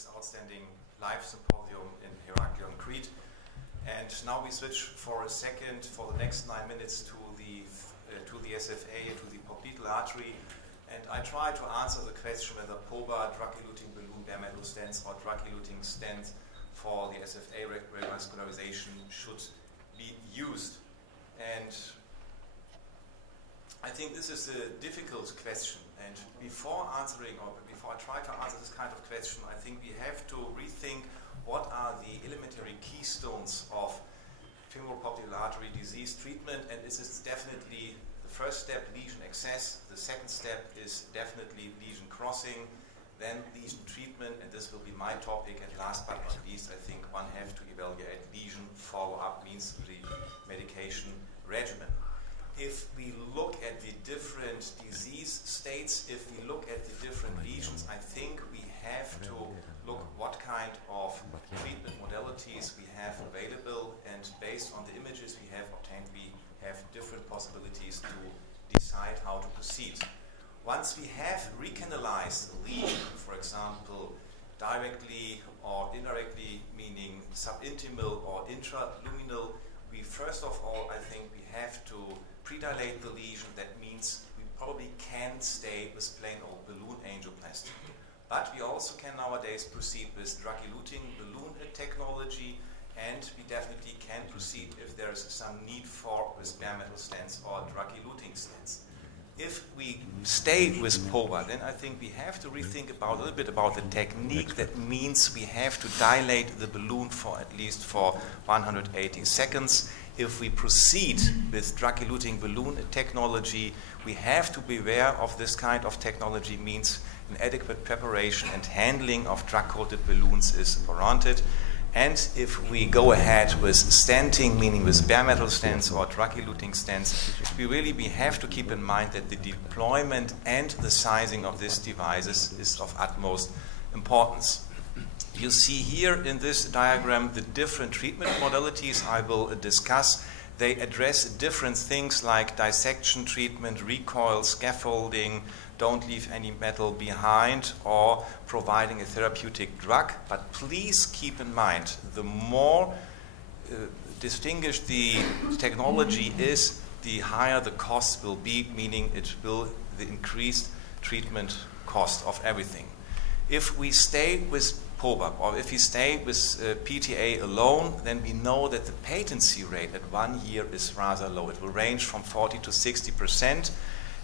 this outstanding live symposium in Heraklion, Crete. And now we switch for a second, for the next 9 minutes, to the SFA, to the popliteal artery. And I try to answer the question whether POBA, drug-eluting balloon bare metal stents, or drug-eluting stents for the SFA revascularization should be used. And I think this is a difficult question. And before answering, or before I try to answer this kind of question, I think we have to rethink what are the elementary keystones of femoral popliteal artery disease treatment. And this is definitely the first step, lesion access. The second step is definitely lesion crossing, then lesion treatment, and this will be my topic. And last but not least, I think one have to evaluate lesion follow-up, means the medication regimen. If we look at the different disease states, if we look at the different lesions, I think we have to look what kind of treatment modalities we have available, and based on the images we have obtained, we have different possibilities to decide how to proceed. Once we have recanalized a lesion, for example, directly or indirectly, meaning subintimal or intraluminal, we first of all, I think we have to predilate the lesion. That means we probably can't stay with plain old balloon angioplasty. But we also can nowadays proceed with drug-eluting balloon technology, and we definitely can proceed if there is some need for with bare metal stents or drug-eluting stents. If we stay with POBA, then I think we have to rethink a little bit about the technique. That means we have to dilate the balloon for at least for 180 seconds. If we proceed with drug-eluting balloon technology, we have to be aware of this kind of technology, means an adequate preparation and handling of drug-coated balloons is warranted. And if we go ahead with stenting, meaning with bare metal stents or drug-eluting stents, we have to keep in mind that the deployment and the sizing of these devices is of utmost importance. You see here in this diagram the different treatment modalities I will discuss. They address different things like dissection treatment, recoil, scaffolding, don't leave any metal behind, or providing a therapeutic drug. But please keep in mind, the more distinguished the technology is, the higher the cost will be, meaning it will the increased treatment cost of everything. If we stay with POBA, or if we stay with PTA alone, then we know that the patency rate at 1 year is rather low. It will range from 40 to 60%.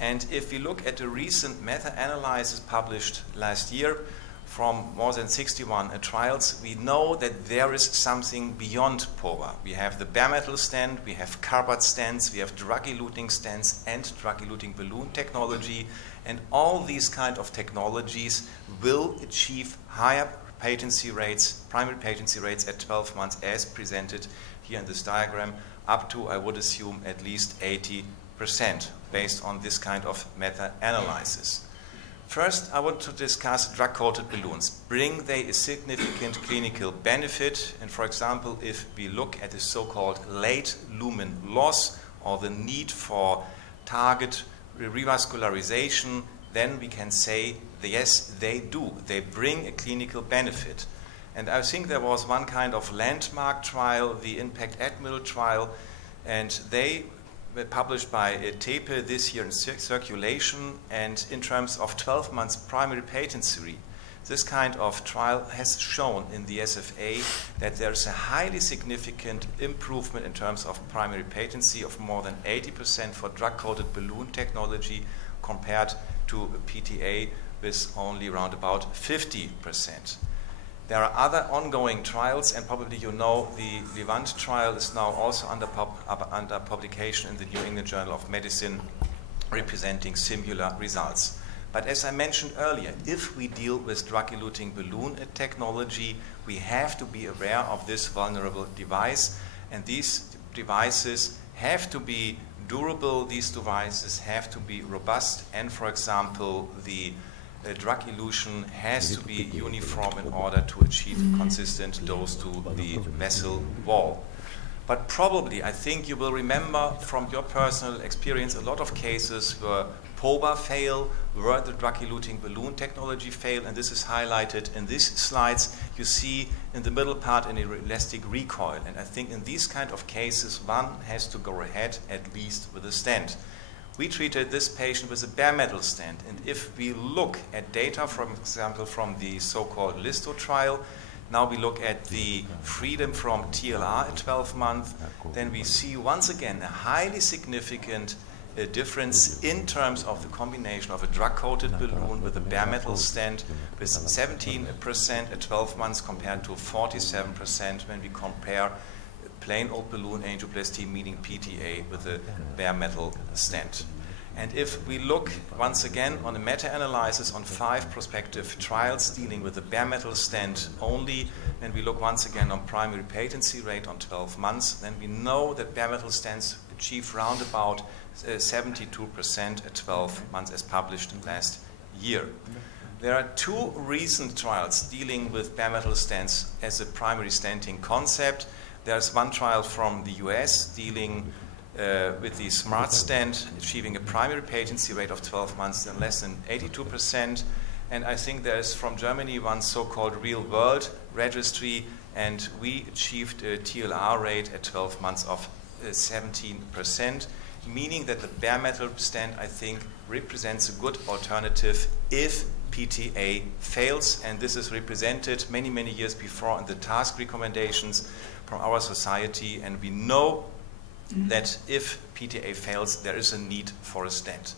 And if we look at a recent meta-analysis published last year from more than 61 trials, we know that there is something beyond POBA. We have the bare metal stent, we have carbide stents, we have drug-eluting stents and drug-eluting balloon technology. And all these kind of technologies will achieve higher patency rates, primary patency rates at 12 months, as presented here in this diagram, up to, I would assume, at least 80%, based on this kind of meta-analysis. First, I want to discuss drug-coated balloons. Bring they a significant clinical benefit? And for example, if we look at the so-called late lumen loss, or the need for target revascularization, then we can say, yes, they do. They bring a clinical benefit. And I think there was one kind of landmark trial, the Impact Admiral trial, and they were published by Tepe this year in Circulation, and in terms of 12 months primary patency, this kind of trial has shown in the SFA that there's a highly significant improvement in terms of primary patency of more than 80% for drug-coated balloon technology compared to PTA with only around about 50%. There are other ongoing trials, and probably you know the Levant trial is now also under publication in the New England Journal of Medicine, representing similar results. But as I mentioned earlier, if we deal with drug-eluting balloon technology, we have to be aware of this vulnerable device, and these devices have to be durable, these devices have to be robust, and for example, the drug elution has to be uniform in order to achieve a consistent dose to the vessel wall. But probably, I think you will remember from your personal experience, a lot of cases where POBA fail? Where the drug-eluting balloon technology fail? And this is highlighted in these slides. You see in the middle part an elastic recoil. And I think in these kind of cases, one has to go ahead at least with a stent. We treated this patient with a bare metal stent. And if we look at data, for example, from the so-called LISTO trial, now we look at the freedom from TLR at 12 months, then we see once again a highly significant difference in terms of the combination of a drug-coated balloon with a bare metal stent, with 17% at 12 months compared to 47% when we compare plain old balloon angioplasty, meaning PTA, with a bare metal stent. And if we look once again on a meta-analysis on 5 prospective trials dealing with a bare metal stent only, and we look once again on primary patency rate on 12 months, then we know that bare metal stents achieve round about 72% at 12 months as published in last year. There are 2 recent trials dealing with bare metal stents as a primary stenting concept. There's one trial from the US dealing with the smart stent, achieving a primary patency rate of 12 months and less than 82%. And I think there's from Germany one so-called real-world registry, and we achieved a TLR rate at 12 months of 17%, meaning that the bare metal stent, I think, represents a good alternative if PTA fails. And this is represented many, many years before in the task recommendations from our society, and we know that if PTA fails, there is a need for a stent.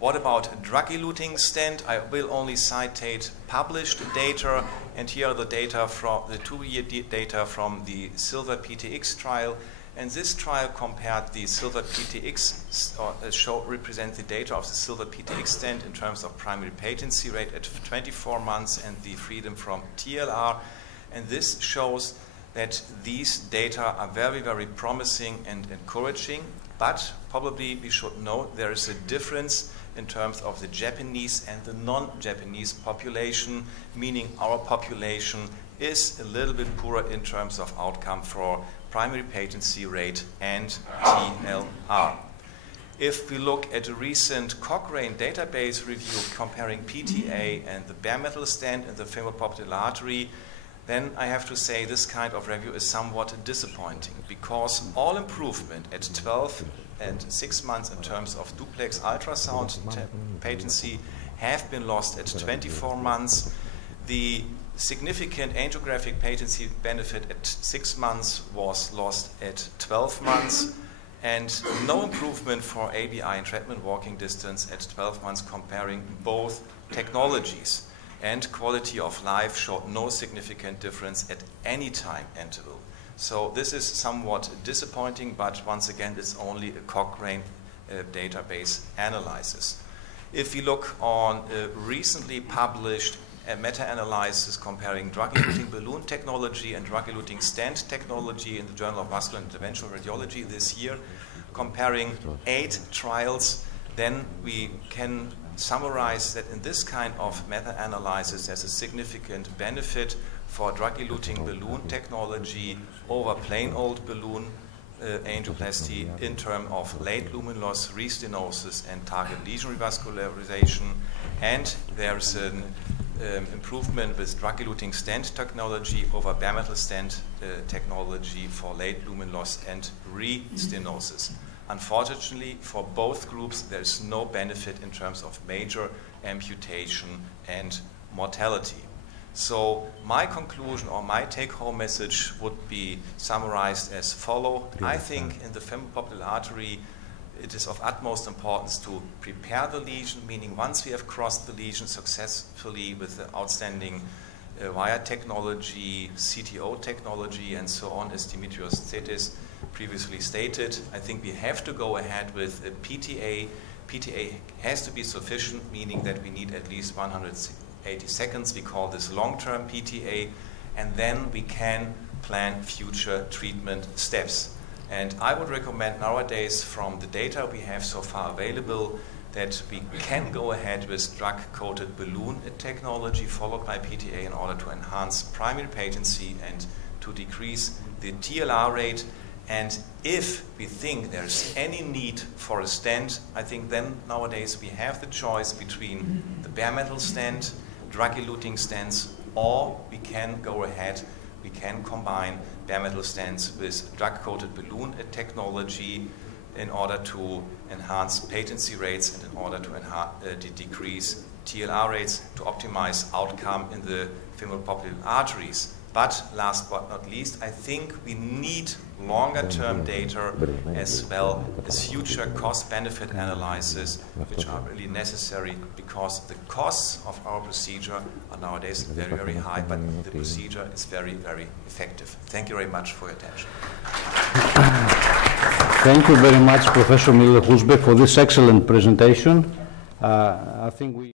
What about a drug-eluting stent? I will only citate published data, and here are the data from the 2-year data from the Silver PTX trial. And this trial compared the Silver PTX, represent the data of the Silver PTX stent in terms of primary patency rate at 24 months and the freedom from TLR. And this shows that these data are very, very promising and encouraging, but probably we should note there is a difference in terms of the Japanese and the non-Japanese population, meaning our population is a little bit poorer in terms of outcome for primary patency rate and TLR. If we look at a recent Cochrane database review comparing PTA and the bare metal stent in the femoral artery, then I have to say this kind of review is somewhat disappointing, because all improvement at 12 and 6 months in terms of duplex ultrasound patency have been lost at 24 months. The significant angiographic patency benefit at 6 months was lost at 12 months, and no improvement for ABI and treadmill walking distance at 12 months comparing both technologies. And quality of life showed no significant difference at any time interval. So this is somewhat disappointing, but once again, it's only a Cochrane database analysis. If we look on a recently published meta-analysis comparing drug-eluting balloon technology and drug-eluting stent technology in the Journal of Vascular Interventional Radiology this year, comparing 8 trials, then we can summarize that in this kind of meta-analysis there's a significant benefit for drug-eluting balloon technology over plain old balloon angioplasty in terms of late lumen loss, restenosis, and target lesion revascularization. And there's an improvement with drug-eluting stent technology over bare metal stent technology for late lumen loss and restenosis. Unfortunately, for both groups, there is no benefit in terms of major amputation and mortality. So my conclusion or my take-home message would be summarized as follows. I think in the femoral artery, it is of utmost importance to prepare the lesion, meaning once we have crossed the lesion successfully with the outstanding wire technology, CTO technology, and so on, as Dimitrios Tsetis previously stated, I think we have to go ahead with a PTA. PTA has to be sufficient, meaning that we need at least 180 seconds. We call this long-term PTA, and then we can plan future treatment steps. And I would recommend nowadays, from the data we have so far available, that we can go ahead with drug-coated balloon technology followed by PTA in order to enhance primary patency and to decrease the TLR rate. And if we think there's any need for a stent, I think then nowadays we have the choice between the bare metal stent, drug-eluting stents, or we can go ahead, we can combine bare metal stents with drug-coated balloon technology in order to enhance patency rates and in order to decrease TLR rates to optimize outcome in the femoral popliteal arteries. But last but not least, I think we need longer-term data as well as future cost-benefit analysis, which are really necessary because the costs of our procedure are nowadays very, very high, but the procedure is very, very effective. Thank you very much for your attention. Thank you very much, Professor Muller-Hulsbeck, for this excellent presentation. I think we